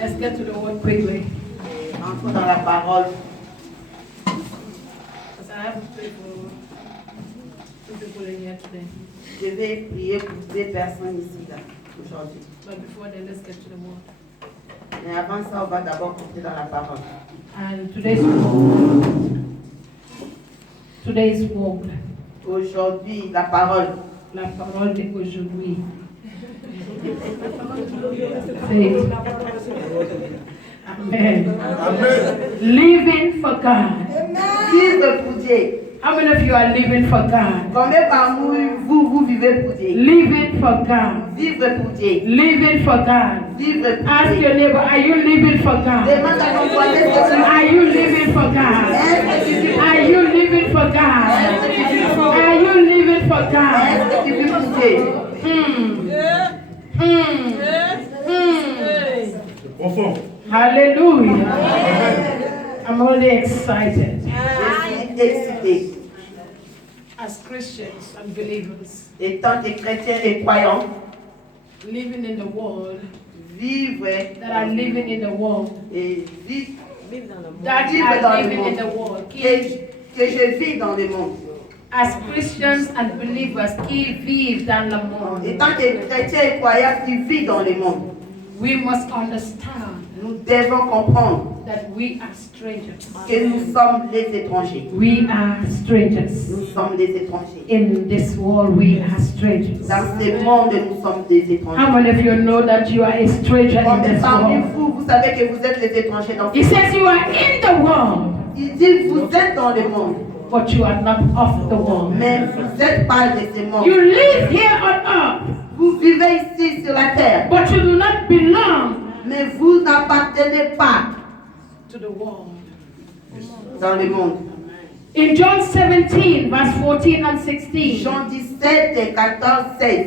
Let's get to the word quickly. Entrons dans la parole. Because I have to pray for two people in here today. Je vais prier pour 2 personnes ici là, aujourd'hui. But before then, let's get to the word. Mais avant ça, on va d'abord porter dans la parole. And today's word. Today's word. Aujourd'hui, la parole. La parole d'aujourd'hui. Say it. Amen. Amen. Living for God. Vivre pour Dieu. How many of you are living for God? Combien parmi vous vivez pour Dieu? Living for God. Vivre pour Dieu. Living for God. Vivre pour Ask Dieu. your neighbor, are you living for God? Demande à ton voisin si tu Are you living for God? Est-ce que tu vis pour Are Dieu? you living for God? Are you living for God? Est-ce que tu vis pour Dieu? Profond. Hallelujah. I'm only excited. Je suis excité. As Christians and believers, Étant des chrétiens et croyants, living in the world, vivre that are living in the world, et vivre that Vivre dans are le living in monde. the world, que je vis dans le monde. as Christians and believers qui vivent dans le monde, Étant que chrétiens et croyants qui vivent dans le monde, we must understand nous devons comprendre that we are strangers. que nous sommes les étrangers. We are strangers. Nous sommes les étrangers. In this world, we are strangers. Dans ce monde, nous sommes des How étrangers. many of you know that you are a stranger in Combien this parmi world? vous, vous savez que vous êtes les étrangers dans He ce monde? says you are in the world, Il dit, vous êtes dans le monde, but you are not of the world. mais vous n'êtes pas de ce monde. You live here on earth, Vous vivez ici sur la terre, but you do not belong mais vous n'appartenez pas to the world. dans le monde. In John 17, verse 14 and 16, Jean 17, 14, 16.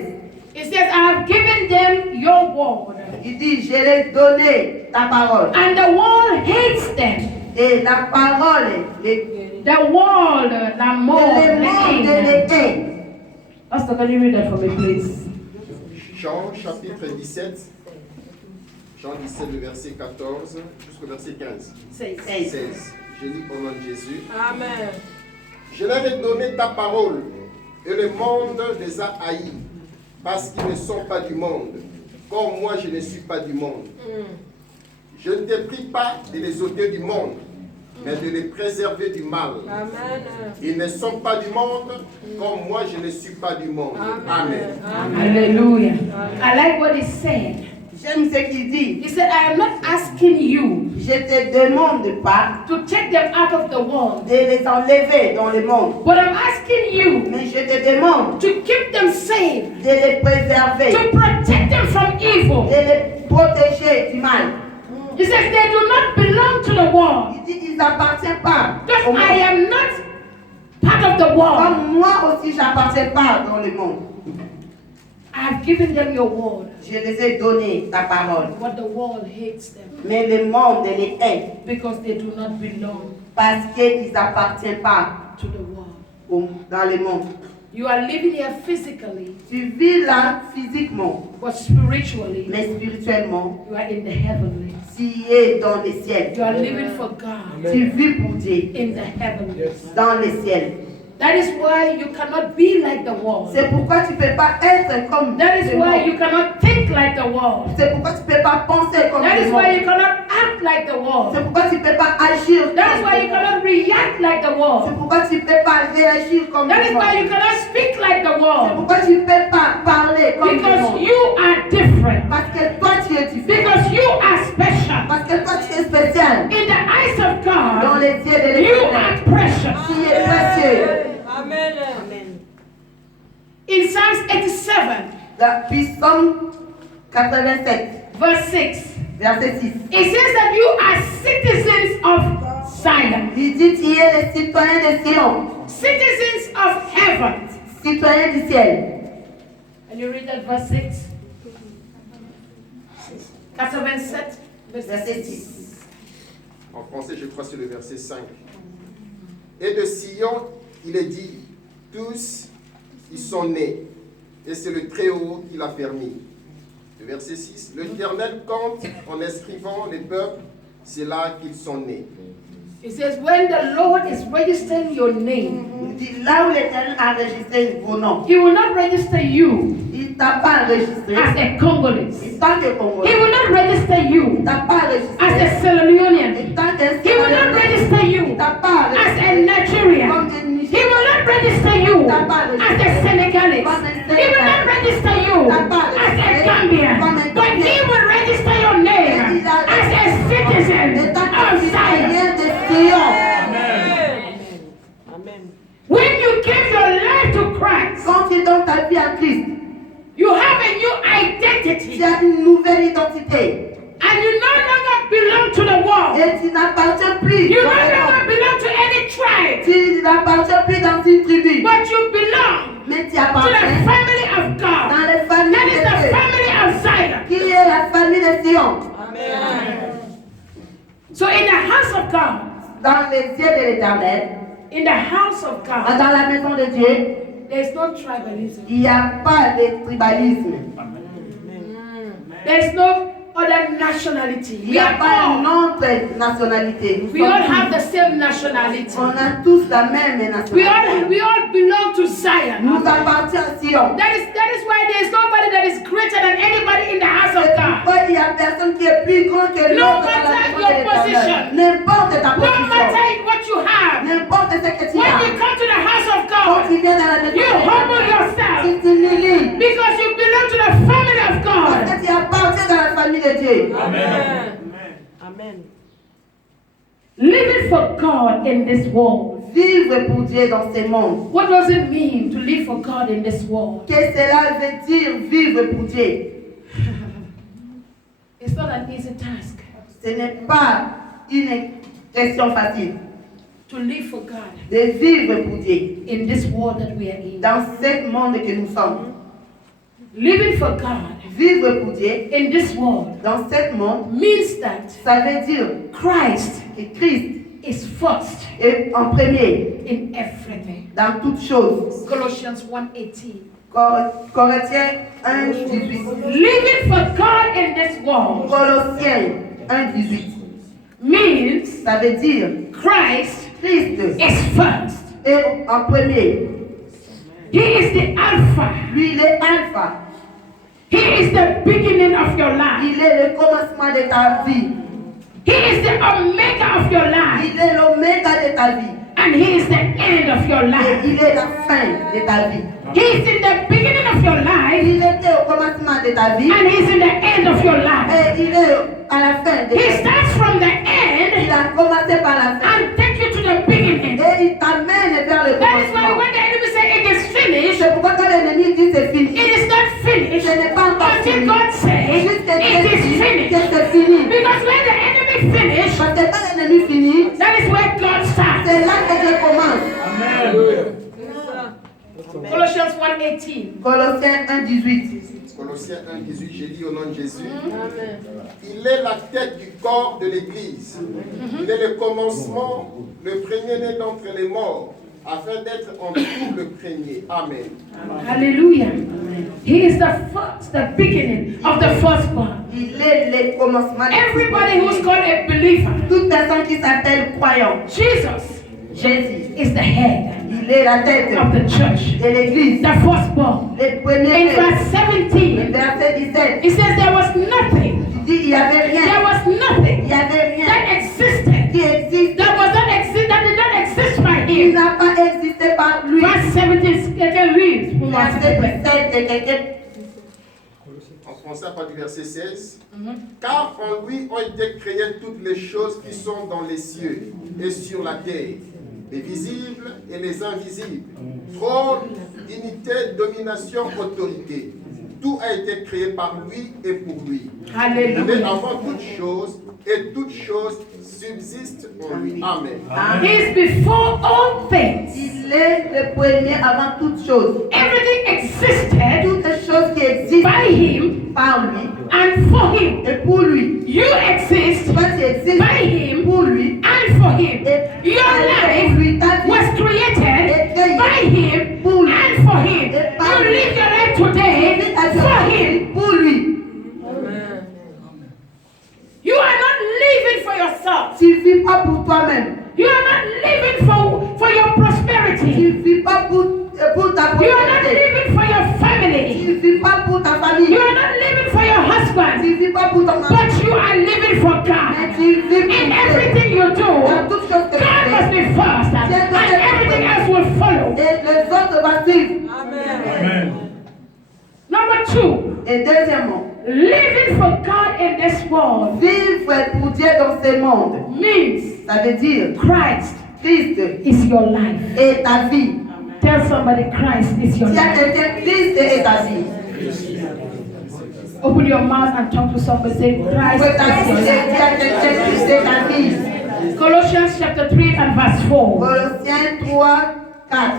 it says, I have given them your word, Il dit, je l'ai donné ta parole. and the world hates them. Et la parole, les The world, the more, le monde les hait. Pastor, can you read that for me, please? Jean chapitre 17. Jean 17, le verset 14 jusqu'au verset 15. 16. Je lis au nom de Jésus. Amen. Je leur ai donné ta parole, et le monde les a haïs, parce qu'ils ne sont pas du monde, comme moi je ne suis pas du monde. Je ne t'ai pris pas de les ôter du monde, mais de les préserver du mal. Amen. Ils ne sont pas du monde, comme moi je ne suis pas du monde. Amen. Hallelujah. I like what he said. J'aime ce qu'il dit. He said, I am not asking you Je te demande pas to take them out of the world, de les enlever dans le monde, but I'm asking you mais je te demande to keep them safe, de les préserver, to protect them from de evil. les protéger du mal. He says they do not belong to the world. Il dit qu'ils n'appartiennent pas Because au I monde. am not part of the world. Comme moi aussi, j'appartiens pas dans le monde. I have given them your word, Je les ai donné ta parole, but the world hates them mais le monde les hait because they do not belong parce qu'ils n'appartiennent pas to the world. dans le monde. You are living here physically, Tu vis là physiquement, but spiritually, mais spirituellement, you are in the heavenly. tu es dans les ciels. You are living for God Tu vis pour Dieu in the heavenly. dans les ciels. That is why you cannot be like the world. C'est pourquoi tu ne peux pas être comme That is le why monde. you cannot think like the world. C'est pourquoi tu ne peux pas penser comme That le is why monde. you cannot act like the C'est world. pourquoi tu ne peux pas agir That is comme why you le monde. cannot react like the C'est world. pourquoi tu ne peux pas réagir comme That le is why you monde. cannot speak like the C'est world. pourquoi tu ne peux pas parler comme le Because monde. you are different. Parce que toi tu es différent. Because you are special. Parce que toi tu es spécial. In the eyes of Dans God, les yeux de you l'Éternel. are precious. Tu es précieux. Amen. In Psalms 87, Puis Psaume 87, verse 6, verset 6. it says that you are citizens of Zion, Il dit tu es le citoyen de Sion, citizens of heaven. citoyen du ciel. And you read that verse 6? 87, Verset 6. En français, je crois que c'est le verset 5. Et de Sion, il est dit, tous ils sont nés, et c'est le Très-Haut qui l'a permis. Le verset 6. L'Éternel compte en inscrivant les peuples, c'est là qu'ils sont nés. It says, when the Lord is registering your name, Il dit là où l'Éternel a enregistré vos noms, He will not register you il ne t'a pas enregistré as a Congolese. en tant que He Congolais. will not register Il you ne t'a pas as enregistré a Sierra Leonean. en tant que He will not register Il you ne t'a pas as a enregistré Nigerian. comme un He will Nigérian. not register you as a Senegalese. He will not register you as a Gambian. But He will register your name as a citizen of Zion. Rien de Sion. When you give your life to Christ, Quand tu donnes ta vie à Christ, you have a new identity. tu as une nouvelle identité. And you no longer belong to the world. Et tu n'appartiens plus. You no longer belong to any tribe. Tu n'appartiens plus dans une tribu. But you belong Mais tu to the appartiens family of God. dans les familles That is de the Dieu. family of Zion. Qui est la famille de Sion. So in the house of God, Dans les yeux de l'Éternel, in the house of God, dans la maison de Dieu, there is no tribalism. il n'y a pas de tribalisme. There is no other nationality. Il n'y We a are pas une all. autre nationalité. Nous We all sommes have the same nationality. On a tous la même nationalité. We all belong to Zion. Nous appartenons à Sion. That is why there is nobody that is greater than anybody in the house of C'est God. pourquoi il n'y a personne qui est plus grand que No l'autre dans la matter maison your de l'Éternel. position. N'importe ta No position. matter what you have, N'importe ce que tu when as. you come to the house of Quand God, tu viens dans la maison de you humble l'Éternel, yourself tu t'humilies. because you belong to the family of Parce God. que tu appartiens dans la famille de Dieu. Amen. Living for God in this world. Vivre pour Dieu dans ce monde. What does it mean to live for God in this world? Qu'est-ce que cela veut dire vivre pour Dieu? It's not an easy task Ce n'est pas une question facile to live for God de vivre pour Dieu in this world that we are in. dans ce monde que nous sommes. Living for God Vivre pour Dieu in this world dans ce monde, means that ça veut dire Christ que Christ is first est en premier in everything. dans toutes choses. Colossians 1:18. Corinthiens 1:18. Living for God in this world Colossiens 1:18. means Ça veut dire Christ Christ is first. est en premier. He is the Alpha. Lui, il est alpha. He is the beginning of your life. Il est le commencement de ta vie. He is the Omega of your life. Il est l'oméga de ta vie. And He is the end of your Et life. il est la fin de ta vie. He is in the beginning of your life. Il était au commencement de ta vie. And He is in the end of your life. Et il est à la fin de He ta vie. starts from the Il end a commencé par la fin. and takes you to the beginning. Et il t'amène vers le That is why commencement. when the enemy says it is finished, C'est pourquoi quand l'ennemi dit c'est fini, it is not finished ce n'est pas encore until fini. God says Jusqu'à it is ce que finished. c'est fini. Because when the enemy finishes, Parce que quand l'ennemi finit, that is where God starts. c'est là que Dieu commence. Colossians 1:18. Colossiens 1:18. Colossiens 1:18, j'ai dit au nom de Jésus. Il est la tête du corps de l'Église. Il est le commencement, le premier-né d'entre les morts, afin d'être en tout le premier. Amen. Hallelujah. He is the first, the beginning of the firstborn. Il est le commencement. Everybody who's called a believer, Toute personne qui s'appelle croyant, Jesus Jésus, is the head il est la tête of the church, de l'Église. the firstborn. Le In premier verse 17, verset 17, it says there was nothing, il dit il n'y avait there rien. was Il nothing n'y avait rien that existed qui existe, that was not exist that did not exist by qui him. n'a pas existé par lui. Verse 17, quelqu'un read pour moi, s'il Verset vous plaît. 17 de quelqu'un. En français, à partir du verset 16. Car en lui ont été créées toutes les choses qui sont dans les cieux et sur la terre, les visibles et les invisibles. Trône, dignité, domination, autorité. Tout a été créé par lui et pour lui. Il est Hallelujah. avant toutes choses et toutes choses subsistent en lui. Amen. He is before all things. Il est le premier avant toute chose. Everything existed Toutes les choses qui existent by him par lui and for him. et pour lui. You exist Toi tu existes by him pour lui. and for him. Et Your pour life lui, ta vie was created by him and for him. You live your life today for him. pour lui. Tu vis pas pour toi-même. You are not living for your prosperity. Tu vis pas pour ta You are not prospérité. living for your family. Tu vis pas pour ta famille. You are not living for your husband. Tu vis pas pour ton mari. But you are living for Mais God. tu vis pour In Dieu. everything you do, Dans toute chose que tu God must fais. be first. And everything else will follow. Et les autres vont suivre. Amen. Number 2. Et deuxièmement, Living for God in this world vivre pour Dieu dans ce monde. means Ça veut dire Christ Christ is your life. est ta vie. Tell somebody Christ is your Si à life. quelqu'un, Christ est ta vie. Open your mouth and talk to somebody. Say Christ Ouvre ta is your bouche et life. dis à quelqu'un, Christ est ta vie. Colossians chapter 3 and verse 4. Colossiens 3, 4.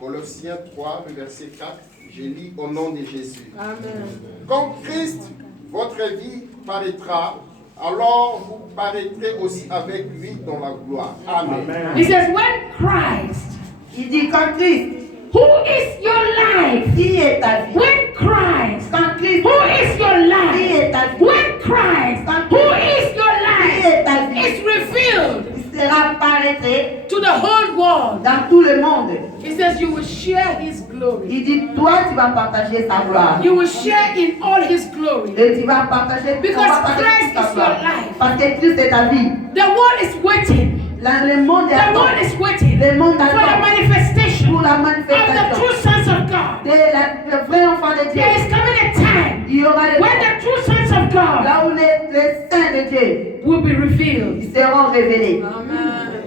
Colossiens 3, le verset 4, je lis au nom de Jésus. Amen. Quand Christ, votre vie, paraîtra, alors vous paraîtrez aussi avec lui dans la gloire. Amen. He says, when Christ, Il dit quand Christ, who is your life? qui est ta vie? When Christ, Quand Christ, who is your qui life? est ta vie? When Christ, who is your Qui est life, ta vie? is revealed Il sera paraître to the whole world. dans tout le monde. He says, you will share his glory. Il dit, toi, tu vas partager sa gloire. You will share in all his glory. Et tu vas partager, Because on va partager Christ sa is gloire. your life. Parce que Christ est ta vie. The world is waiting. Le monde est The world is waiting Le monde for the attend manifestation pour la of the manifestation true sons of God. le vrai enfant de Dieu. There is coming a time Il y aura le when the true sons of God là où les saints de Dieu will be revealed. ils seront révélés. Amen.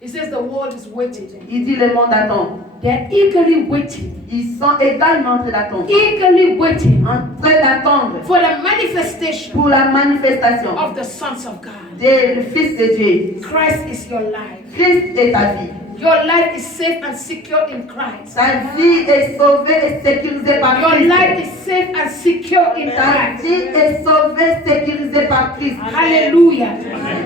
He says the world is waiting. Il dit le monde attend. They're eagerly waiting, Ils sont également en train d'attendre. eagerly waiting En train d'attendre for the manifestation pour la manifestation of the sons of God. du Fils de Dieu. Christ is your life. Christ est ta vie. Your life is safe and secure in Christ. Ta vie est sauvée et sécurisée par Your Christ. life is safe and secure in Ta Christ. vie est sauvée, sécurisée par Christ. Hallelujah.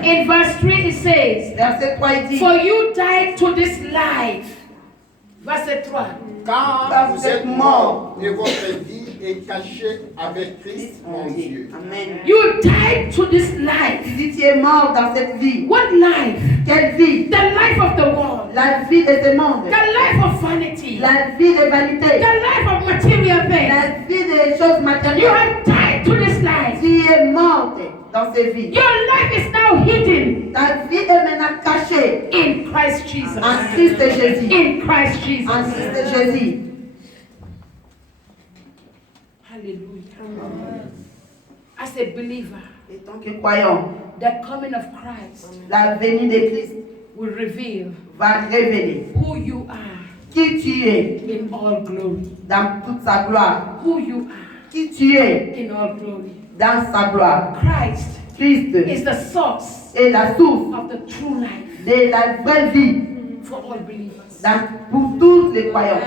In verse 3 it says, Verset 3 il dit, for you died to this life. Verset 3. Car vous êtes morts et votre vie est cachée avec Christ en Dieu. Amen. You died to this life. Il dit, tu es mort dans cette vie. What life? Quelle vie? The life of the world. La vie de ce monde. The life of vanity. La vie de vanité. The life of material things. La vie des choses You matérielles. have died to this life. Tu es morte dans ces vies. Your life is now hidden Ta vie est maintenant cachée in Christ Jesus. en Christ Jésus. In Christ En Jesus. Christ Jésus. Hallelujah. As a believer, Et tant que croyant, the coming of Christ la venue de Christ will reveal va révéler who you are qui tu es in all glory. dans toute sa gloire. Who you are Qui tu es in all glory. dans sa gloire. Christ Christ is the source est la source of the true life de la vraie vie for all believers. pour tous les croyants.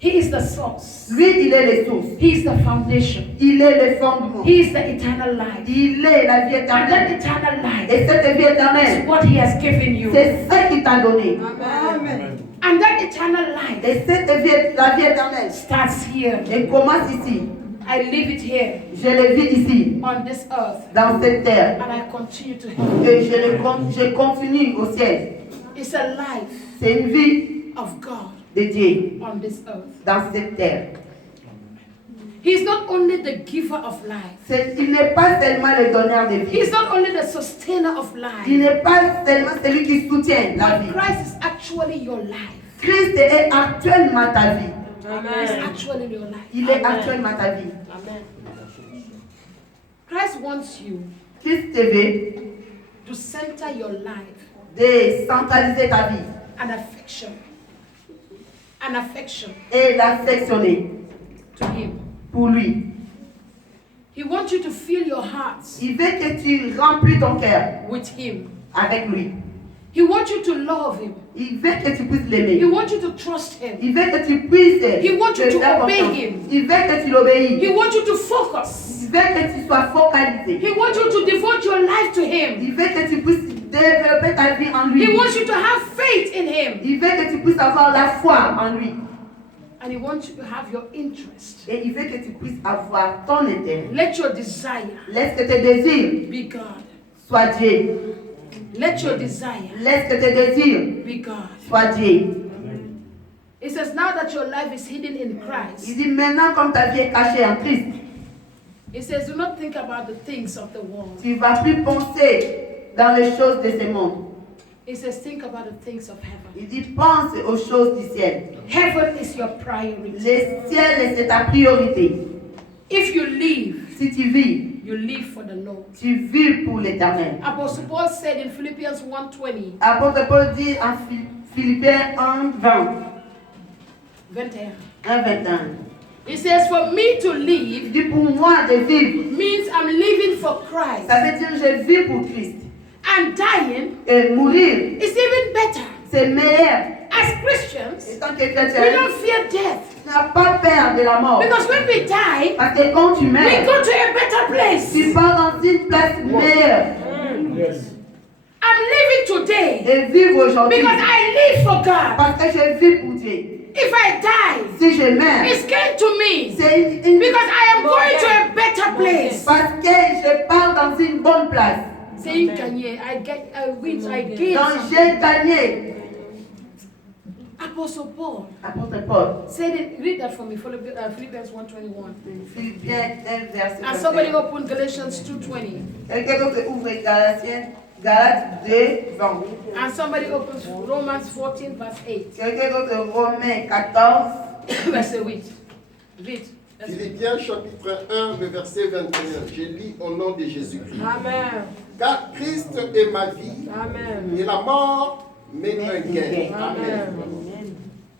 He is the source. Lui, il est les sources. He is the foundation. Il est le fondement. He is the eternal life. Il est la vie And that éternelle. eternal life Et cette vie is éternelle, what He has given you. c'est ce qu'il t'a donné. Amen. And that eternal life Et cette vie, la vie éternelle, starts here. elle commence ici. I live it here Je le vis ici, on this earth. dans cette terre. And I continue to have. Et je continue au ciel. It's a life C'est une vie of God de Dieu on this earth. dans cette terre. He's not only the giver of life. Il n'est pas seulement le donneur de vie. He's not only the sustainer of Il life. n'est pas seulement celui qui soutient la But vie. Christ is actually your life. Christ est actuellement ta vie. It's actually your life. Il est actuellement ta vie. Christ wants you Christ te veut to center your life décentraliser ta vie and affection. An affection et l'affectionner to Him. pour lui. He wants you to fill your hearts Il veut que tu remplis ton cœur with Him. avec lui. He wants you to love Him. Il veut que tu puisses He l'aimer. wants you to trust Him. Il veut que tu puisses He wants you te to faire obey confiance. him. Il veut que tu l'obéis. He wants you to focus. Il veut que tu sois focalisé. He wants you to devote your life to Him. Il veut que tu puisses développer ta vie en lui. He wants you to have faith in Him. Il veut que tu puisses avoir la foi en lui. And He wants you to have your interest. Et il veut que tu puisses avoir ton intérêt. Let your desire Laisse que tes désirs be God. soit Dieu. Let your desire Laisse que tes désirs be God. soient Dieu. It says, now that your life is hidden in Il Christ, dit maintenant comme ta vie est cachée en Christ, it says, do not think about the things of the world. tu ne vas plus penser dans les choses de ce monde. It says, think about the things of heaven. Il dit pense aux choses du ciel. Heaven is your priority. Le ciel, c'est ta priorité. If you live, Si tu vis, you live for the Lord. tu vis pour l'éternel. Apostle Paul said in Philippians 1:20, Apôtre Paul dit en Philippiens 1:20, 21. 1:21. It says, for me to Il live dit pour moi de vivre, means I'm living for Christ. ça veut dire je vis pour Christ. And dying Et mourir, is even better. c'est meilleur. As Christians, Et tant que we chrétien, don't fear death. tu n'as pas peur de la mort. Because when we die, Parce que quand tu we meurs, go to a better place. tu pars dans une place meilleure. I'm living today Et vivre aujourd'hui. because I live for God. Parce que je vis pour Dieu. If I die, Si je meurs, it's gain to me c'est une because I am going to a better place. parce que je pars dans une bonne place. C'est une gagnée. I win, I gain. Donc j'ai gagné. Apostle Paul Apôtre Paul. said it. Read that for me. Philippians 1:21. Philippiens 1 verset And somebody 21. open Galatians 2:20. Quelqu'un d'autre ouvre Galates 2, 20. And somebody opens Romans 14 verse 8. Quelqu'un d'autre Romains 14. Verse 8. Read. Philippiens chapitre 1, le verset 21. Je lis au nom de Jésus-Christ. Amen. Car Christ est ma vie Amen. et la mort m'est un gain. Amen.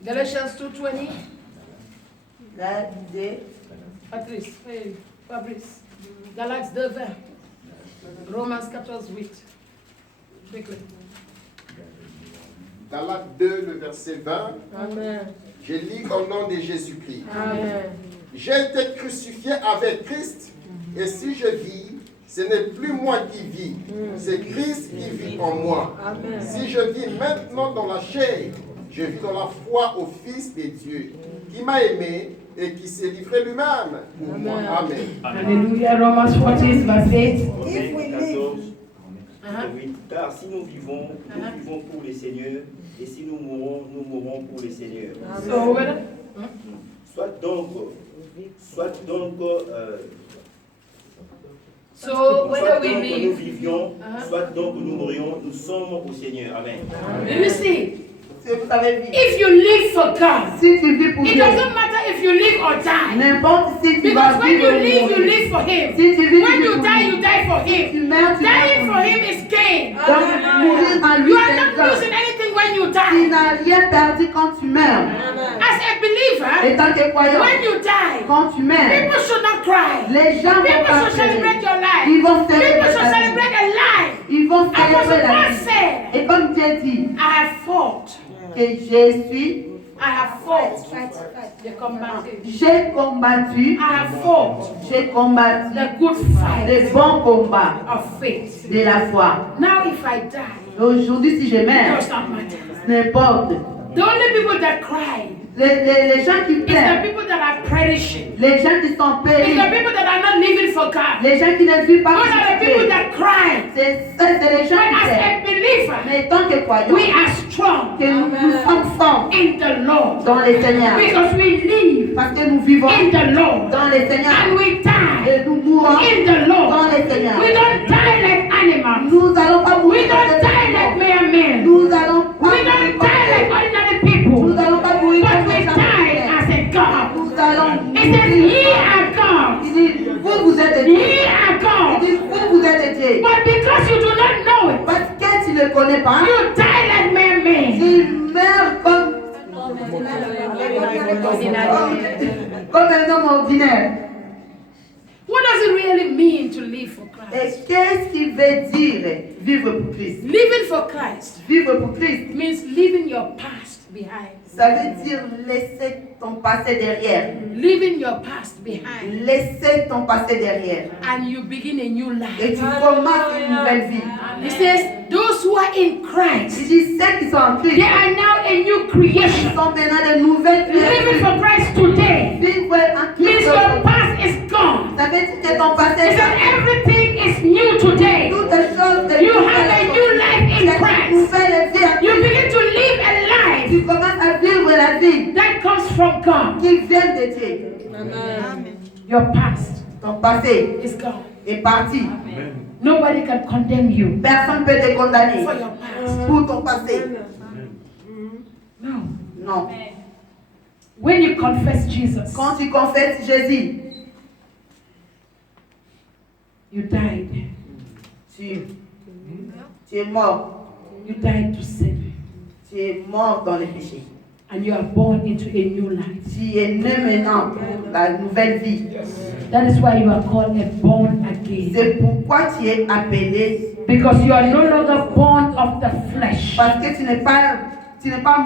Galatians 2:20. Galates 2. Patrice, hey, Fabrice. Galates 2:20. Romans 14:8. Quickly. Galates 2, le verset 20. Amen. Je lis au nom de Jésus-Christ. Amen. J'ai été crucifié avec Christ, et si je vis, ce n'est plus moi qui vis, c'est Christ qui vit en moi. Amen. Si je vis maintenant dans la chair, je vis dans la foi au Fils de Dieu, qui m'a aimé et qui s'est livré lui-même pour moi. Amen. Hallelujah. Romans 14 verse 8. Romains 14, Uh-huh. 8. Car si nous vivons pour le Seigneur, et si nous mourons pour le Seigneur. So whether Soit donc, so whether soit we donc nous live, vivions, Uh-huh. soit donc nous mourions, nous sommes au Seigneur. Amen. let me see. Si vous avez vu, If you live for God, si tu vis pour it Dieu, doesn't matter if you live or die. n'importe si tu Because vas when you vivre live, ou you mourir. live for Him. Si tu vis, When tu vis you pour die, lui. you die for Tu Him. meurs, tu Dying meurs for pour lui. Him is gain. Donc mourir en lui, You are c'est not gain. losing anything when you Tu die. n'as rien perdu quand tu meurs. As a believer, Et tant que croyant, when you die, quand tu meurs, people should not cry. les gens vont People pas should celebrate pleurer. your life. Ils vont People célébrer should ta vie. celebrate a life. Ils vont célébrer Apostle la Paul vie. said, Et comme Dieu dit, I have fought. que je suis, I have fought. The combative. j'ai combattu, I have fought j'ai combattu the good fight le bon combat of faith. de la foi. Now if I die, Aujourd'hui, si je it meurs, does not matter. n'importe. The only people that cry Les gens qui is the pleurent, people that are perishing. les gens qui sont It's the péris, people that are not living for God. les gens qui ne vivent pas Those pour are the people Dieu. that cry. C'est les gens But qui as pleurent. a believer, Mais tant que croyants, we are strong que nous sommes forts in the Lord. dans les Seigneurs. Because we live Parce que nous vivons in the Lord. dans les Seigneurs. And we die Et nous mourrons in the dans Lord. les Seigneurs. We don't die like animals. Nous n'allons pas We mourir don't comme des die like animaux. mere men. Nous allons pas We mourir don't comme die like des ordinary people. Nous n'allons pas mourir But comme we des gens die ordinaires. as a God. Nous allons It says, ye mourir. are God. Il dit, vous êtes des dieux. Ye are Il God. dit, vous êtes des dieux. But because you do not know it, Parce que tu ne connais pas, you die like mere men. tu meurs comme un homme ordinaire. What does it really mean to live for Christ? Et qu'est-ce qui veut dire vivre pour Christ? Living for Christ Vivre pour Christ, means leaving your past behind. ça veut dire laisser ton passé derrière. Leaving your past behind. Laisser ton passé derrière. And you begin a new Et life. tu commences une nouvelle vie. It says, those who are in Christ, Il dit, ceux qui sont en Christ, they are now a new ils creation. sont maintenant de nouvelles Living créatures. for Christ today Vivre en means Christ. your past is gone. Ça veut dire que ton passé It est says everything is new today. Toutes les choses from God. qui viennent de Dieu. Your past Ton passé is gone. est parti. Nobody can condemn you Personne ne peut te condamner for your past. pour ton passé. No. Non. When you confess Jesus, Quand tu confesses Jésus, you died. tu es mort. You died to sin. Tu es mort dans le péché. And you are born into a new life. Tu es né maintenant pour la nouvelle vie. That is why you are called a born again. C'est pourquoi tu es appelé. Because you are no longer born of the flesh, Parce que tu n'es pas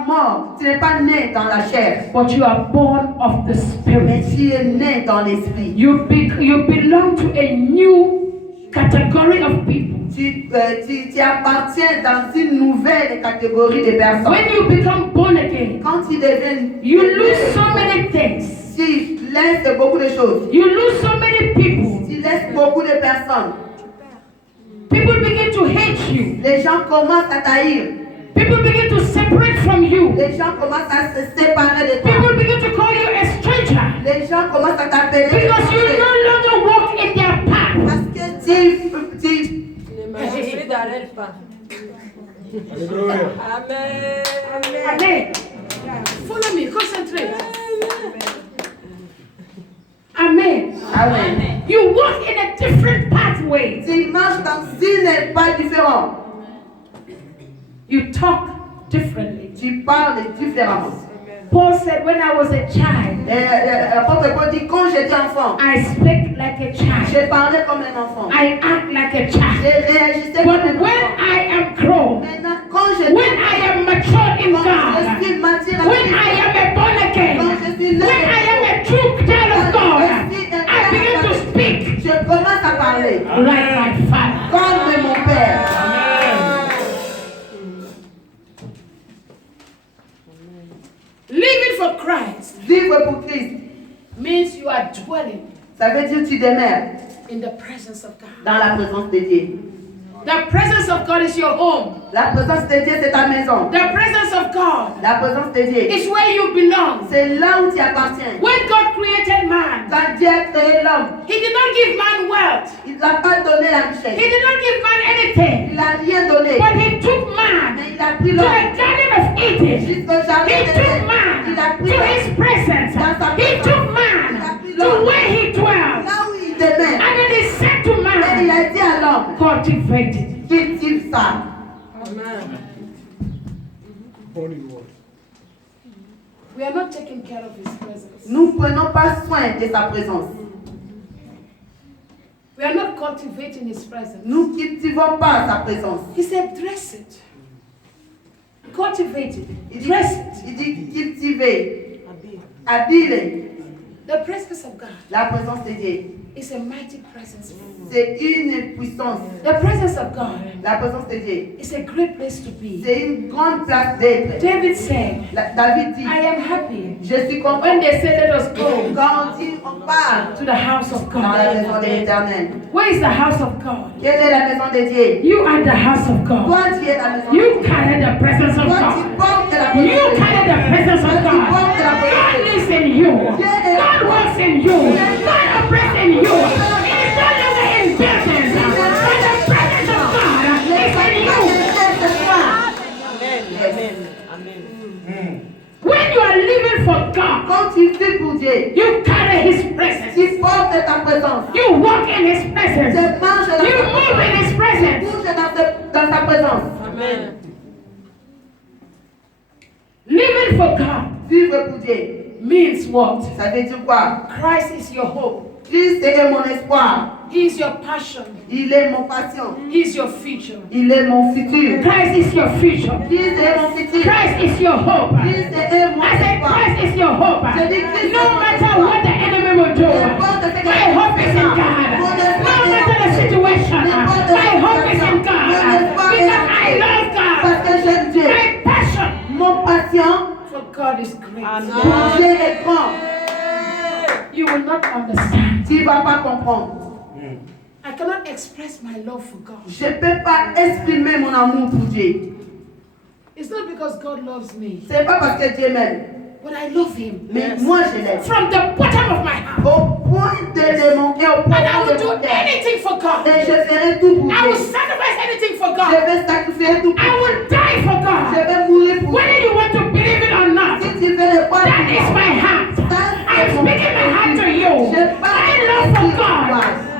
mort, tu n'es pas né dans la chair, but you are born of the mais Spirit. tu es né dans l'esprit. You belong to a new category of people. Tu appartiens dans une nouvelle catégorie de personnes. When you become born again, Quand tu deviens, you lose so many things. tu laisses beaucoup de choses. You lose so many people. Tu laisses beaucoup de personnes. People begin to hate you. Les gens commencent à t'haïr. People begin to separate from you. Les gens commencent à se séparer de toi. People begin to call you a stranger Les gens commencent à t'appeler because you no longer walk in their path. parce que tu Amen. Follow me. Concentrate. Amen. Amen. You walk in a different pathway. Tu marches dans une pas différente. You talk differently. Tu parles différemment. Paul said, when I was a child, L'apôtre Paul dit, quand j'étais enfant, I speak like a child. j'ai parlé comme un enfant. I act like a child. J'ai réagi comme un But when enfant. I am grown, Maintenant, quand je when I am matured in quand je God, suis mature when I am a born again, when I am a true child of God, I begin to speak je commence à parler like my father. comme mon père. Living for Christ Vivre pour Christ, means you are dwelling ça veut dire que tu demeures in the presence of God. dans la présence de Dieu. The presence of God is your home. La présence de Dieu, c'est ta maison. The presence of God La présence de Dieu, is where you belong. c'est là où tu appartiens. When God created man, Quand Dieu a créé l'homme, He did not give man wealth. il ne l'a pas donné la He richesse. did not give man anything. Il n'a rien donné. But He took man Mais il a pris to l'homme the Garden of Eden. jusqu'au jardin He de took Dieu. man Il a to pris l'homme His presence. He took man to where He dwells. là où il demeure. And then He said to Et il man, a dit à l'homme, cultivate it. cultive ça. We are not taking care of His presence. Nous ne prenons pas soin de sa présence. We are not cultivating His presence. Nous ne cultivons pas sa présence. He said, dress it. Cultivate it. Il Dress it. dit cultiver, habiller. The presence of God La présence de Dieu, is a mighty presence. c'est une puissance. The presence of God La présence de Dieu, is a great place to be. c'est une grande place d'être. David said, David dit, I am happy. je suis content. When they say, let us go Quand on dit, on part to the house of dans la maison God. de l'Éternel. Where is the house of God? Quelle est la maison de Dieu? You are the house of God. Toi, tu es la maison de You Dieu. carry the presence of Toi, tu God. portes la You présence de carry Dieu. the presence of God. God lives in you. God works in you. God operates in you. It is no longer in buildings, but the presence of God is in you. When you are living for God, Quand tu vis pour Dieu, you carry His presence. tu portes ta présence. You walk in His Tu presence. marches dans You sa move in His presence. bouge dans sa présence. Living for God Vivre pour Dieu, means what? ça veut dire quoi? Christ is your hope. Christ est mon espoir. He is your passion. Il est mon passion. He is your future. Il est mon futur. Christ is your future. Christ est mon futur. Christ is your hope. Christ est mon I said espoir. Christ is your hope. No matter what the enemy will do, my hope is in God. No matter the situation, my hope is in God. Because I love Parce God. que j'aime Dieu. My passion Mon passion, for God is great. pour Dieu est grand. You will not understand. Tu ne vas pas comprendre. I cannot express my love for God. Je ne peux pas exprimer mon amour pour Dieu. It's not because God loves me. Ce n'est pas parce que Dieu m'aime. But I love him. Mais moi, je l'aime. From the bottom of my heart. Au point de mon cœur, au And I point will de do mon cœur. anything for God. Et je ferai tout pour I will Dieu. sacrifice anything for Je God. vais sacrifier tout pour I Dieu. will die for Je God. vais mourir pour Whether Dieu. you want to believe it or not, Si tu veux le croire, that is my heart. I'm speaking my heart to you. My love for God.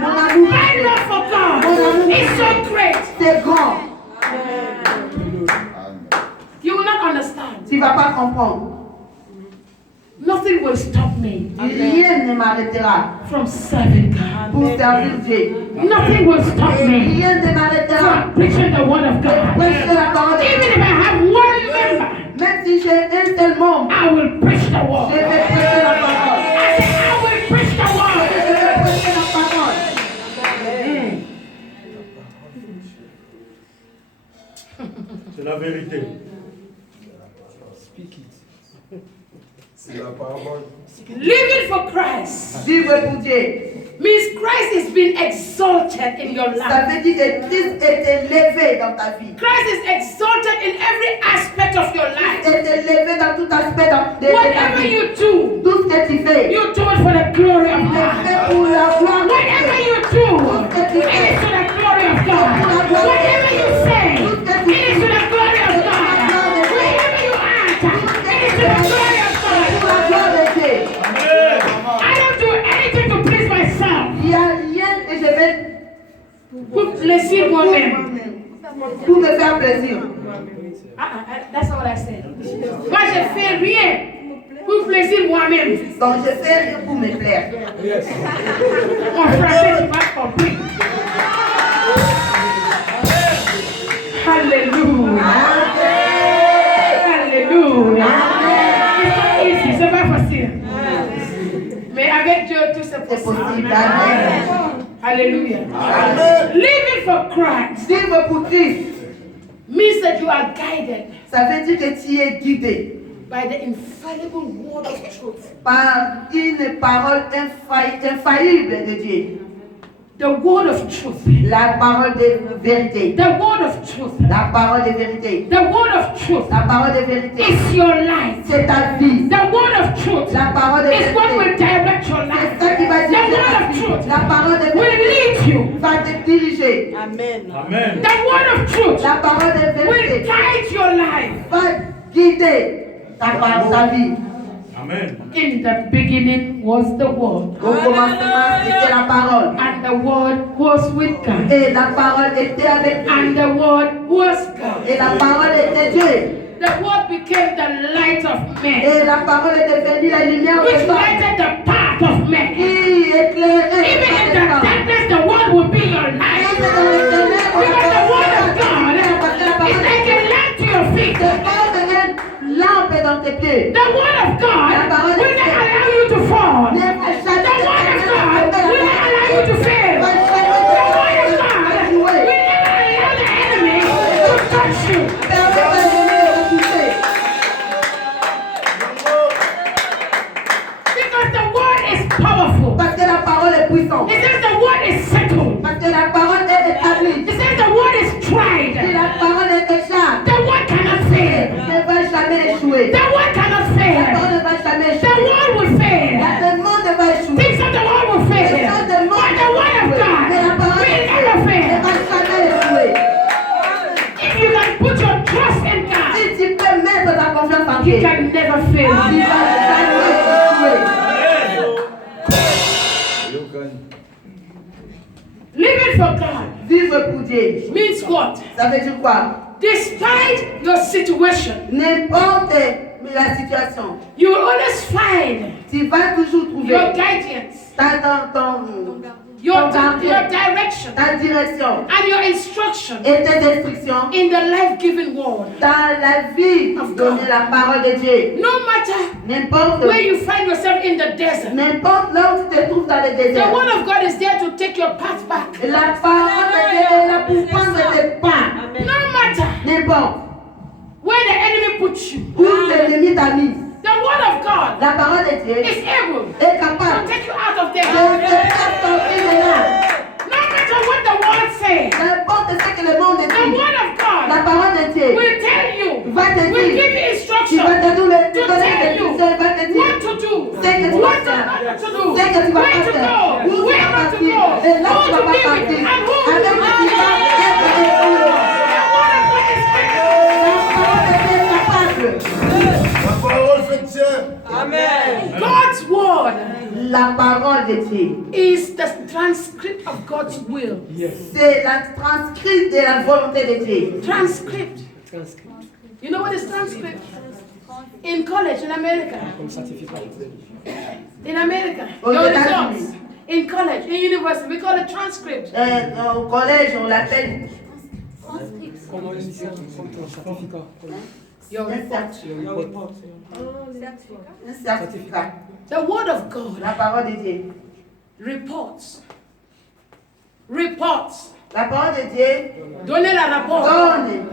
My love for God is so great. c'est grand. You will not understand. Tu ne vas pas comprendre. Nothing will stop me Rien ne m'arrêtera from serving God. pour servir Dieu. Nothing will stop me Rien ne m'arrêtera from preaching the word of de God. prêcher la parole de Even Dieu. if I have one member, Même si j'ai un seul membre, I will preach the je word. vais prêcher la parole. I said, I will preach the Je word. vais prêcher la parole. C'est la vérité. C'est la parole. Living for Christ Vivre pour Dieu. means Christ is being exalted in your Ça life. veut dire que Christ est élevé dans ta vie. Christ is exalted in every aspect of your life. Il est élevé dans tout aspect de ta Whatever vie. you do, Tout ce que tu fais, you do it for the glory of tu le God. fais pour la gloire de Whatever Dieu. you do, it is to the glory of God. Whatever you say, it is to the glory of God. Wherever you act, it is to the glory of Pour God. la gloire de Dieu. I don't do anything to please myself. Il n'y a rien que je vais Pour plaisir moi-même. pour me faire plaisir. That's not what I said. Moi, je fais rien pour plaisir moi-même. Donc je fais rien pour me plaire. Mon frère, tu m'as compris. Alléluia. Alléluia. C'est pas easy, c'est pas facile. Mais avec Dieu, tout c'est C'est possible. possible. Amen. Alléluia. Living for Christ Vivre pour Christ, means that you are guided ça veut dire que tu es guidé by the infallible word of truth. par une parole infaillible de Dieu. The word of truth. La parole de vérité. The word of truth. La parole de vérité. The word of truth La parole de vérité. is your life. C'est ta vie. The word of truth La parole de is what will vérité. direct your C'est life. ça qui va The diriger word ta of vie. truth La parole de will vérité lead you. va te diriger. Amen. The word of truth La parole de will vérité guide your life. va guider ta vie. Amen. In the beginning was the word, Au commencement, c'était la parole. and the word was with God, Et la parole était avec and Dieu. the word was God. Et la parole était Dieu. The word became the light of men, Et la parole est devenue la lumière which de toi. lighted the path of men. Qui éclairait Even in the les pas. darkness, the word will be your light. Même dans les ténèbres, Because the word of parce que la God parole is like a lamp to your feet. c'est pas une lampe dans tes pieds. The word of God will not allow you to fall. Ne The va jamais word of God will not allow you to fail. va The jamais word of God will never allow the enemy to touch you. permettre à l'ennemi de te toucher. Because the word is powerful. Parce que la parole est puissante. It says the word is settled. Parce que la parole est établie. It says the word is Si tried. la parole est déjà, The word cannot fail. ne va jamais échouer. The word cannot La fail. parole ne va jamais The échouer. word will fail. Le monde va échouer. Things of the world will fail. But the word of God Mais la parole will de Dieu never ne fail. va jamais échouer. If you can put your trust in God, Si tu peux mettre ta confiance en He Dieu, can never fail. tu vas jamais échouer. Living for God Vivre pour Dieu, means what? ça veut dire quoi? Despite your situation, N'importe la situation, you will always find tu vas toujours your trouver guidance, your direction, ta direction and your instruction et tes instructions in the life-giving word. dans la vie donnée la parole de Dieu. No matter N'importe where you find yourself in the desert, n'importe là où tu te trouves dans le the désert. word of God is there to take your path back. La parole de Dieu est là pour prendre tes pas. No matter N'importe where the enemy puts you, où l'ennemi t'a mis. the word of God La parole de Dieu is able est to capable take you out of de there. te faire sortir de là. No matter what the word says, N'importe ce que le monde the dit, word of la God parole de Dieu will tell you, va te will dire, give you tu instruction vas te donner to tell des you instructions, What to do? Ce que tu vas Where pas to faire. go? Où tu Where vas not to partir. go? Et là, Who tu vas to pas be with partir. and who to Avec be qui tu vas with. être dépendant. La parole fait tien. God's word La parole de Dieu, is the transcript of God's will. c'est la transcrite de la volonté de Dieu. Transcript. You know what is transcript? In college in America. In America. Aux Your États-Unis. results. In college, in university, we call it transcript. Au collège, on l'appelle Your un report. certificat. The word of God La parole de Dieu. reports. Reports. La parole de Dieu Donnez la rapport donne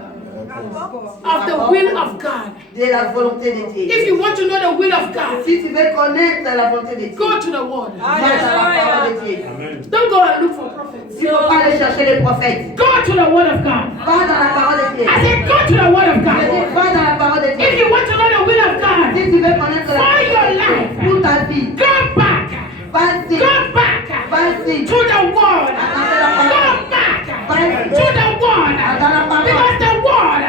of the will of God. de la volonté de Dieu. If you want to know the will of God, Si tu veux connaître la volonté de Dieu, go to the word. va dans la parole de Dieu. Amen. Don't go and look for prophets. Il ne faut pas aller chercher les prophètes. Go to the word of God. Va dans la parole de Dieu. I said, go to the word of Je dis, God. va dans la parole de If Dieu. you want to know the will of God, Si tu veux connaître la for your life, pour ta vie, go back. vas-y, Go back vas-y. to the word. Go back to the word. Because the word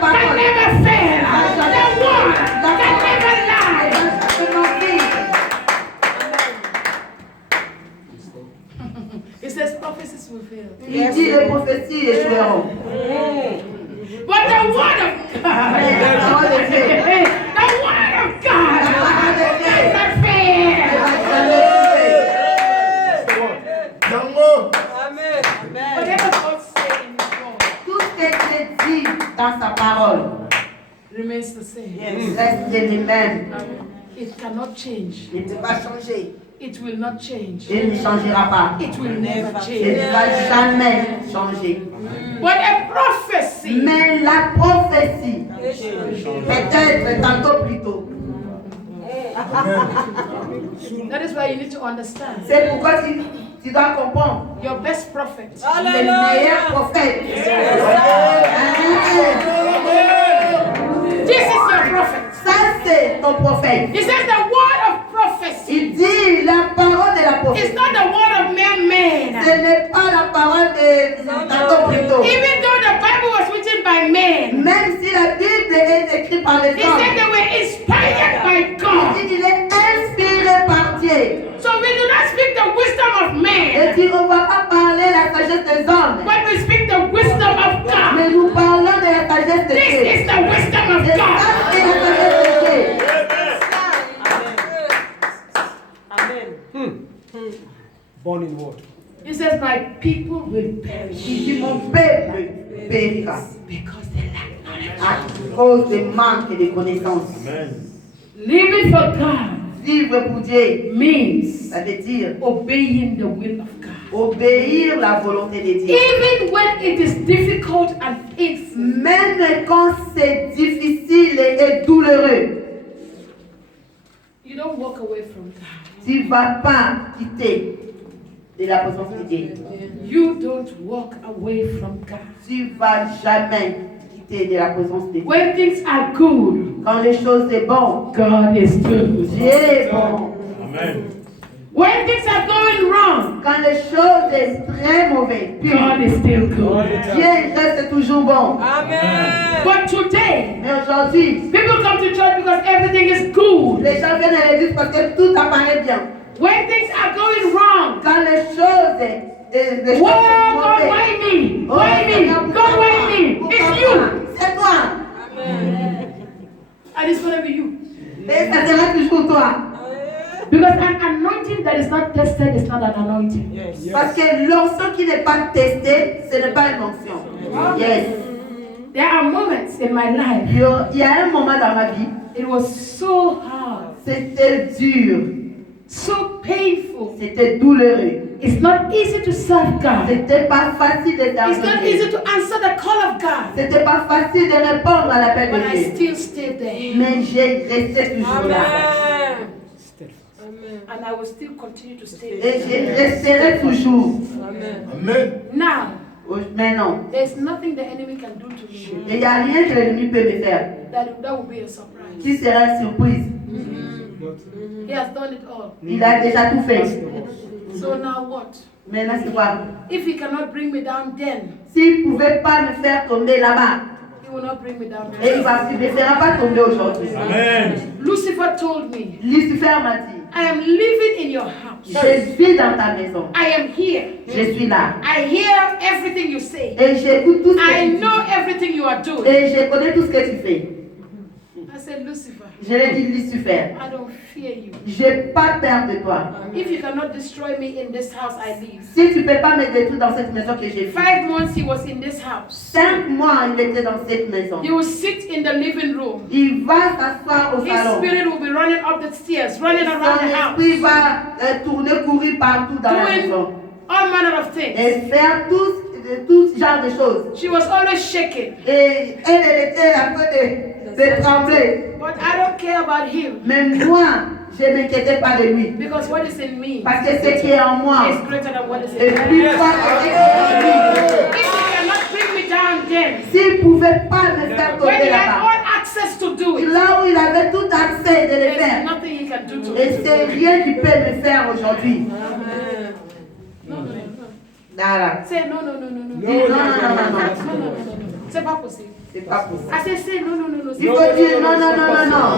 can never fail. The word can never lie. It says prophecies will fail. Il dit les prophéties échoueront. But the word of God, Mais la parole de Dieu, the word of God never fail. Yango. Whatever God says in His word tout ce qui est dit dans sa parole remains the same. reste le même. It cannot change. Il ne va pas changer. It will not change. Il ne changera pas. It will never Il ne change. va jamais changer. But a prophecy Mais la prophétie, peut-être tantôt plus tôt. that is why you need to understand. C'est pourquoi tu dois comprendre. Your best prophet Le meilleur prophète. This is your prophet. Ça, c'est ton prophète. He says the word of prophecy Il dit la parole de la is prophétie. not the word of man. Ce n'est pas la parole de tantôt plus tôt. Even though the Bible was written by men, Même si la Bible est écrite par les he said hommes, they were inspired by God. il est inspiré par Dieu. So we do not speak the wisdom of Et man, puis on ne va pas parler la sagesse des hommes, but we speak the wisdom of God. mais nous parlons de la sagesse de This Dieu. is the wisdom of Et ça, God. c'est la sagesse de Dieu. Born in what? He says, my people will perish Il dit mon peuple périra because they lack knowledge. à cause du manque de connaissances. Amen. Living for God Vivre pour Dieu, means ça veut dire obeying the will of God. obéir la volonté de Dieu. Even when it is difficult and painful, Même quand c'est difficile et douloureux, you don't walk away from God. tu ne vas pas quitter de la présence de Dieu. You don't walk away from God. Tu ne vas jamais quitter de la présence de Dieu. When things are good, Quand les choses sont bonnes, God is good. Dieu est bon. Amen. When things are going wrong, Quand les choses sont très mauvaises, God is still good. Dieu reste toujours bon. But today, Mais aujourd'hui, people come to church because everything is good. les gens viennent à l'église parce que tout apparaît bien. When things are going wrong, Quand les choses sont whoa, God, mauvaises, why me? Why me? God, why me? It's you. C'est toi. And it's going to be you. Et ça sera toujours toi. Because an anointing that is not tested is not an anointing. Parce que l'onction qui n'est pas testée, ce n'est pas une onction. Yes. There are moments in my life, Il y a un moment dans ma vie, it was so hard, c'était dur, so painful. c'était douloureux. It's not easy to serve God. C'était pas facile de It's not easy servir. to answer the call of God. C'était pas facile de répondre à l'appel But de I Dieu. still stayed there. Mais j'ai resté toujours là. And I will still continue to stay Et there. je resterai toujours. Amen. Now, Mais non. there's nothing the enemy can do to me Et il n'y a rien que l'ennemi peut me faire that will be a surprise. qui sera une surprise. He has done it all. Il a déjà tout fait. So now what? Maintenant, c'est quoi? If he cannot bring me down then, S'il ne pouvait pas me faire tomber là-bas, he will not bring me down et il then. ne me fera pas tomber aujourd'hui. Amen. Lucifer told me, Lucifer m'a dit, I am living in your house. je suis dans ta maison. I am here. Je suis là. I hear everything you say. Et j'écoute tout ce que I tu know dis. everything you are doing. Et je connais tout ce que tu fais. I said, Lucifer, Je lui ai dit, Lucifer, I don't fear you. j'ai pas peur de toi. If you cannot destroy me in this house, I leave. Si tu ne peux pas me détruire dans cette maison que j'ai faite. 5 months he was in this house. 5 mois, il était dans cette maison. He will sit in the living room. Il va s'asseoir au His salon. spirit will be running up the stairs, running around Son the house, esprit va tourner, courir partout dans la doing maison. all manner of things. Et faire tout ce genre de choses. She was always shaking. Et elle était un peu de trembler. But I don't care about him Mais moi, je ne m'inquiétais pas de lui. because what is in me Parce que ce qui est en moi is greater than what is est in plus me. fort que ce qui est en lui. If he cannot bring me down then, S'il ne pouvait pas me faire when tomber he had là-bas, all access to do it, là où il avait tout accès de le there's faire, nothing he can do to et it. c'est rien qui peut me faire aujourd'hui. No, no, no, no. Voilà. Say no, no, no, no, no. Dis non, non, non, non, No, non. no, no, no. C'est pas possible. C'est pas possible. I say no, no, no, no. Il faut dire non, non, non, non, non.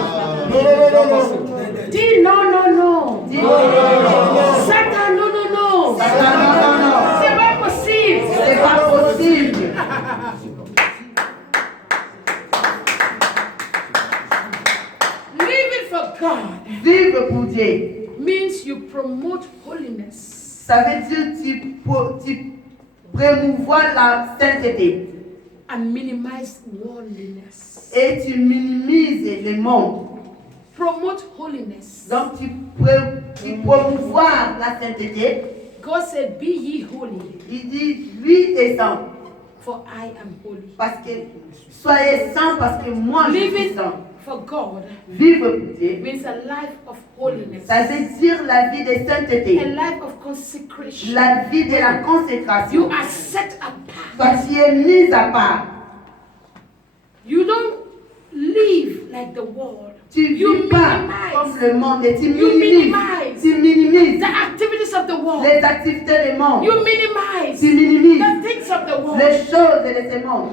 Dis non, non, non. Dis non, non, non, non. Satan, non, non, non. Satan, non, non, non. C'est pas possible. C'est pas possible. Living for God Vivre pour Dieu, means you promote holiness ça veut dire tu promouvoir la sainteté and minimize worldliness. et tu minimises le monde. Promote holiness. Donc tu promouvoir la sainteté. God said, be ye holy, Il dit lui est saint for I am holy. parce que soyez saints parce que moi je suis Living saint. for God Vivre pour Dieu, means a life of holiness, ça veut dire la vie de a sainteté, life of consecration. la vie de la You consécration. are set apart. Toi tu es mise à part. You don't live like the world. Tu You vis pas minimize. comme le monde et tu You minimises. minimize. Tu minimises The activities of the world. les activités du monde. You minimize Tu minimises the things of the world. les choses de ce monde.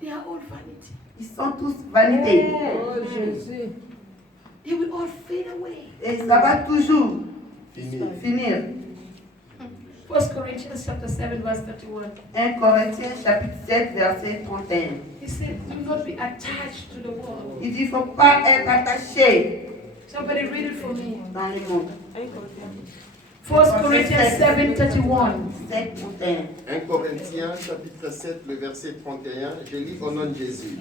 They are all vanity. Ils sont tous vanités. They will all fade away. Et ça va toujours finir. 1 Corinthians chapter 7 verse 31. 1 Corinthiens chapitre 7 verset 31. He said, do not be attached to the world. Il dit qu'il ne faut pas être attaché Somebody read it for me. dans le monde. 1 Corinthians 7 31. 7 31. 1 Corinthiens chapitre 7, le verset 31, je lis au nom de Jésus.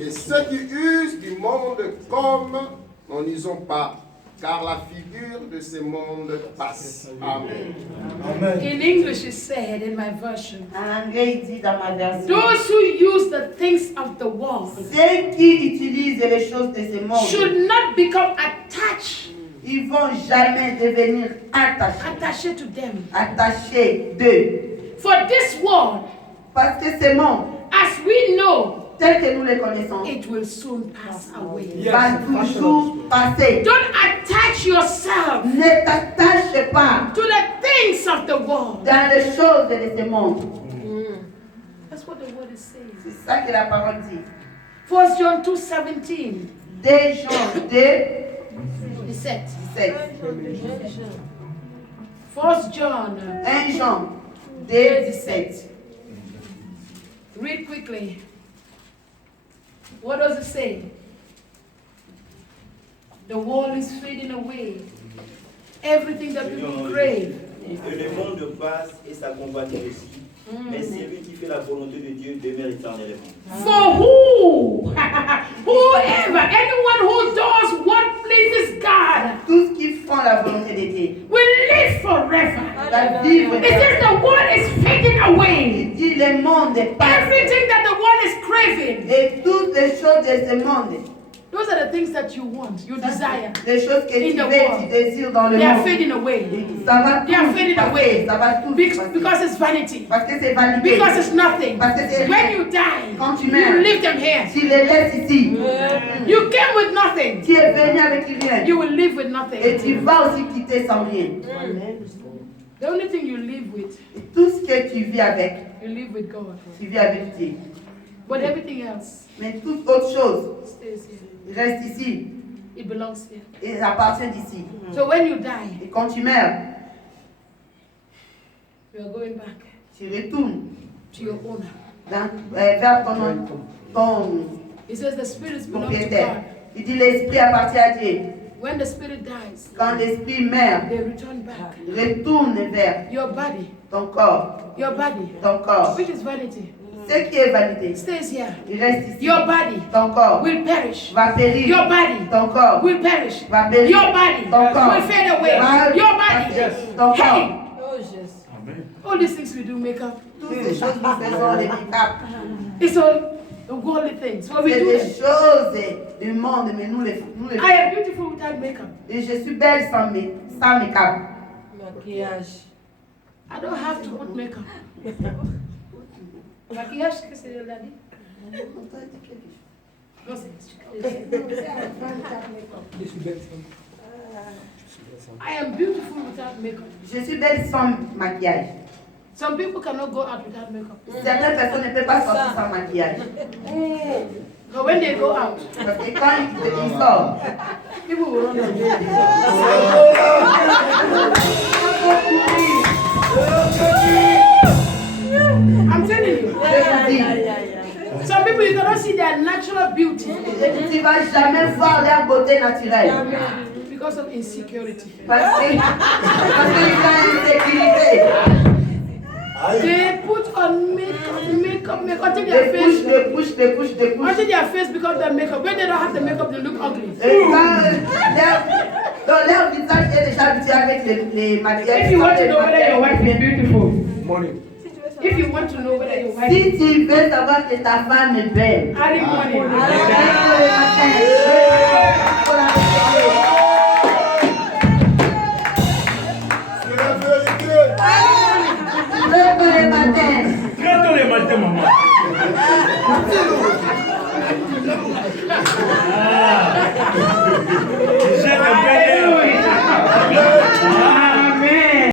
Et ceux qui usent du monde comme n'en usons pas, car la figure de ce monde passe. Amen. In English it said in my version, En anglais, il dit dans ma version, those who use the things of the world ceux qui utilisent les choses de ce monde, should not become attached ils vont jamais devenir attachés to them. d'eux. For this world, Parce que ce monde, as we know, tel que nous le connaissons, it will soon pass away. va toujours passer. Don't attach yourself Ne t'attache pas to the things of the world. dans les choses de ce monde. That's what the word is saying. C'est ça que la parole dit. 1 John 2:17. 2 Jean 2, 17. 17. 1 John 1 Jean 2, 17. Read quickly. What does it say? The world is fading away. Everything that people crave. Que le monde passe et sa convoitise aussi. Mais celui qui fait la volonté de Dieu demeure éternellement. For who? Whoever, anyone who does what pleases God Tous qui font la volonté de Dieu will live forever. va vivre. It says the world is fading away. Il dit le monde passe. Everything that the world is craving Et toutes les choses de ce monde Those are the things that you want, you desire. Des choses que In tu the veux et world. tu désires dans le They are monde. fading away. Ça va They are tout fading passer, away. ça va tout passer. Because it's vanity. Parce que c'est validé. Because it's nothing. Parce que c'est When you die, Quand tu you meurs, leave them here. tu les laisses ici. You came with nothing. Tu es venu avec rien. You will live with Et nothing. tu vas aussi quitter sans rien. The only thing you live with, Et tout ce que tu vis avec, you live with God. tu vis avec Dieu. But everything else Mais toute autre chose stays here. reste ici. It belongs here. Et appartient d'ici. So when you die, Et quand tu meurs, you are going back tu retournes to your owner. vers ton He says the spirits belong to propriétaire. God. Il dit l'esprit appartient à Dieu. When the spirit dies, Quand l'esprit meurt, they return back. retourne vers Your body, ton corps. Ton corps. which is vanity, Ce qui est validé, stays here. il reste ici. Your body Ton corps will perish. va périr. Your body Ton corps will perish. va périr. Your body Ton corps will fade away. va Your body. Ton corps. Hey, Amen. all these things we do make up. Toutes ces choses nous faisons les make-up. It's all the worldly things. What we C'est do. des them. choses du monde, mais nous les I faisons. am beautiful without makeup. Et je suis belle sans make-up. I don't have to put makeup. Maquillage, qu'est-ce que c'est, dit? Non, I am beautiful without makeup. Je suis belle sans maquillage. Some people cannot go out without makeup. Certaines personnes ne peuvent pas sortir sans maquillage. But when they go out, Parce que quand ils sortent, people will run away. I'm telling you. je vous dis, Some people you cannot see their natural beauty tu ne vas jamais voir leur beauté naturelle. because of insecurity. Parce qu'il y a insécurité. They put on makeup until their Des couches, face, des couches, des couches, des couches. until their face becomes their makeup. When they don't have the makeup, they look ugly. Et quand leur visage est déjà habitué avec les maquillages. If you want to know whether your wife is beautiful, Morning. if you want to know whether your wife Si tu veux savoir que ta femme est belle, early morning, lève-toi le matin. C'est la vérité. Lève-toi le matin. Très tôt le matin, maman.